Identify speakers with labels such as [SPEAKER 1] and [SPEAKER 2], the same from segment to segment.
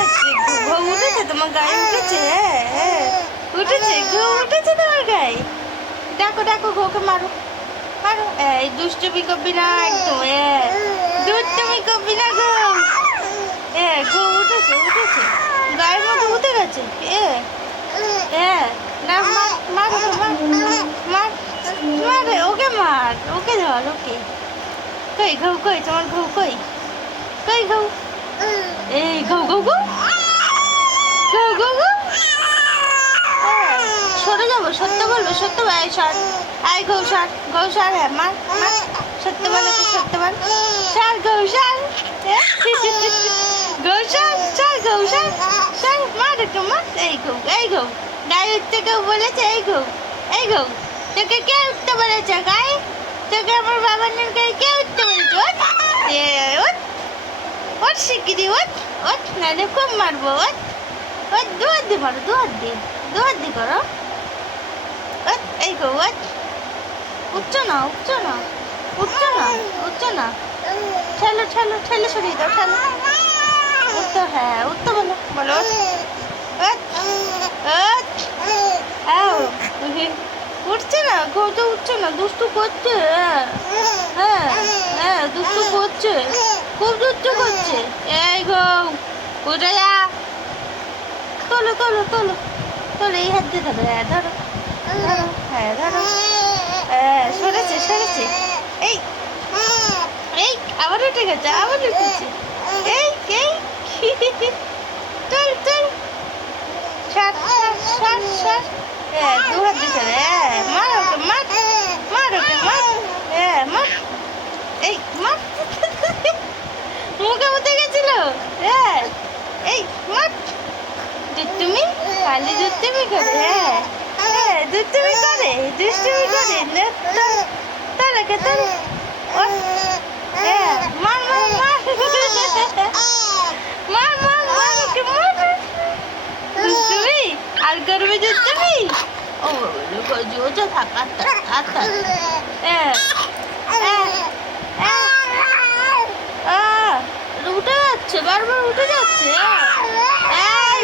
[SPEAKER 1] হচ্ছে ঘুম উঠেছে তোমার গায়ে উঠেছে? হ্যাঁ, হ্যাঁ। উঠেছে ঘুম উঠেছে তোমার গায়ে? ডাকো ডাকো ঘোকে মারো মারো। এই দুষ্টুমি করবি না একদম দুষ্টুমি করবি না গো। এ ঘুম উঠেছে উঠেছে। গায়ের মধ্যে উঠে গেছে এ এ না মার মার মার মার ওকে মার ওকে ধর ওকে। কই ঘৌ কই তোমার ঘৌ কই? কই ঘৌ এই ঘৌ ঘৌ ঘৌ ঘৌ ঘৌ ঘৌ হ্যাঁ, সরে যাব সত্য বলব সত্য বল। এই সর। আই ঘৌ সর। ঘৌ সর হ্যাঁ মার সত্য বল সত্য বল। সর ঘৌ সর। হ্যাঁ? সর সর ঘৌ সর। সর মার ওকে মার এই ঘৌ এই ঘৌ গায়ে উঠতে কেউ বলেছে এই ঘৌ এই ঘৌ তোকে কে উঠতে বলেছে গায়ে? তোকে আমার বাবার নাম গায়ে কে উঠতে বলেছে? ওঠ শিগগিরি ওঠ ওঠ নাহলে খুব মারবো ওঠ ওঠ দুয়ার দি মারো দুয়ার দি দুয়ার দি করো। ওঠ এই গো ওঠ উঠছো না উঠছো না উঠছো না উঠছো না ঠেলো ঠেলো, ঠেলে সরিয়ে দাও, ঠেলো। উঠতো হ্যাঁ উঠতো বলো বলো উঠছে না কেউ উঠছে না, দুষ্টু করছে হ্যাঁ হ্যাঁ হ্যাঁ দুষ্টু করছে। খুব দুষ্টু করছে। এই গো উঠে যা। তোলো তোলো তোলো তোলো এই হাত দিয়ে ধরো হ্যাঁ ধরো। হ্যাঁ ধরো। হ্যাঁ সরেছে সরেছে। এই এই, আবার উঠে গেছে, আবার উঠেছে এই এই তোল ছাড় ছাড় ছাড় ছাড় হ্যাঁ দু হাত ওকে হ্যাঁ মার এই মার মুখে উঠে গেছিল হ্যাঁ এই মার দুষ্টুমি খালি দুষ্টুমি করে? হ্যাঁ। হ্যাঁ দুষ্টুমি করে দুষ্টুমি করে। নে, তোর হ্যাঁ ও বাবা জোজা থাক হ্যাঁ হ্যাঁ। হ্যাঁ উঠে যাচ্ছে বারবার উঠে যাচ্ছে? এই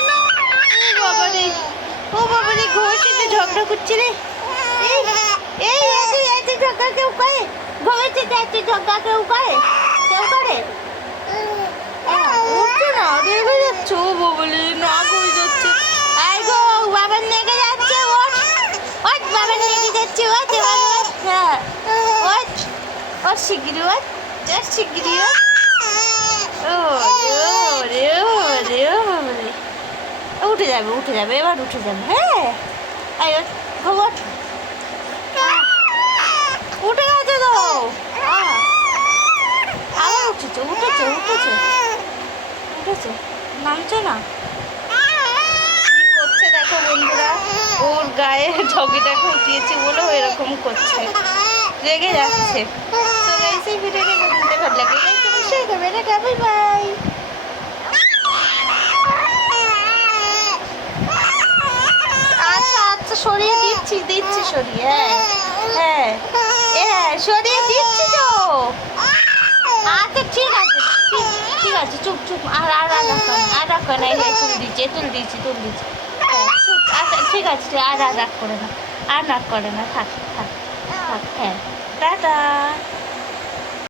[SPEAKER 1] না ও ঝগড়া করছে রে। এই এত ঝগড়া কেউ করে? কেউ না ও না করে যাচ্ছে আই গো বাবার নেগে যাচ্ছে ওঠ ওঠ বাবার নেগে যাচ্ছে ওঠ এবার ওঠ হ্যাঁ ওঠ ওঠ শিগগিরি ওঠ শিগগিরি উঠে যাবে উঠে যাবে, এবার উঠে যাবে হ্যাঁ। ওঠ। ভগত উঠে গেছে তো। আবার উঠেছে উঠেছে উঠেছে। উঠেছে। নামছে না। করছে দেখো বন্ধুরা, ওর গায়ে ঠগিটাকে উঠিয়েছে বলে এরকম করছে। রেগে যাচ্ছে। এটা বাই বাই আচ্ছা সরিয়ে দিচ্ছি দিচ্ছি, সরিয়ে হ্যাঁ হ্যাঁ হ্যাঁ সরিয়ে দিচ্ছি আচ্ছা ঠিক আছে ঠিক আছে, চুপ চুপ, আর আর আর রাখো না এই তুল দিচ্ছি তুল দিচ্ছি তুল দিচ্ছি। হ্যাঁ চুপ আচ্ছা ঠিক আছে আর আর রাগ করে না, আর রাগ করে না, থাক থাক থাক হ্যাঁ টাটা।